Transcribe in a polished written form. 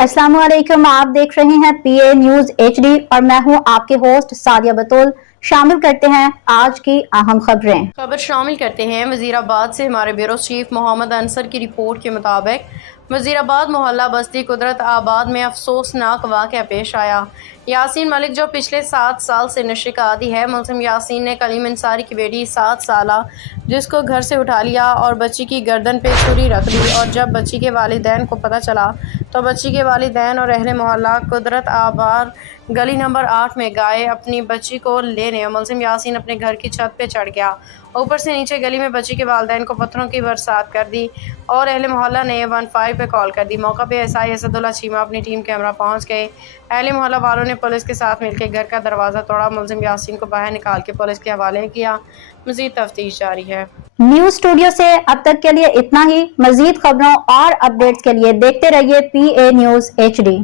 अस्सलाम वालेकुम, आप देख रहे हैं पीए न्यूज एचडी और मैं हूं आपके होस्ट सादिया बतूल। शामिल करते हैं आज की अहम खबर शामिल करते हैं वजीराबाद से हमारे ब्यूरो चीफ मोहम्मद अंसर की रिपोर्ट के मुताबिक वजीराबाद मोहल्ला बस्ती कुदरत आबाद में अफसोसनाक वाक़या पेश आया। यासीन मलिक जो पिछले 7 साल से नशे का आदी है, मुल्ज़िम यासीन ने कलीम अंसारी की बेटी 7 साला जिसको घर से उठा लिया और बच्ची की गर्दन पे छुरी रख दी, और जब बच्ची के वालिदैन को पता चला तो बच्ची के वालिदैन और अहले मोहल्ला कुदरत आबाद गली नंबर 8 में गए अपनी बच्ची को लेने। मुल्ज़िम यासीन अपने घर की छत पे चढ़ गया, ऊपर से नीचे गली में बच्ची के वालिदैन को पत्थरों की बरसात कर दी और अहले मोहल्ला ने 15 पे कॉल कर दी। मौका पे एसआई असदुल्ला चीमा अपनी टीम कैमरा पहुंच गए। अहले मोहल्ला वालों ने पुलिस के साथ मिलकर घर का दरवाज़ा तोड़ा, मुल्ज़िम यासीन को बाहर निकाल के पुलिस के हवाले किया। मज़ीद तफ्तीश जारी है। न्यूज स्टूडियो से अब तक के लिए इतना ही। मजीद खबरों और अपडेट्स के लिए देखते रहिए पीए न्यूज एचडी।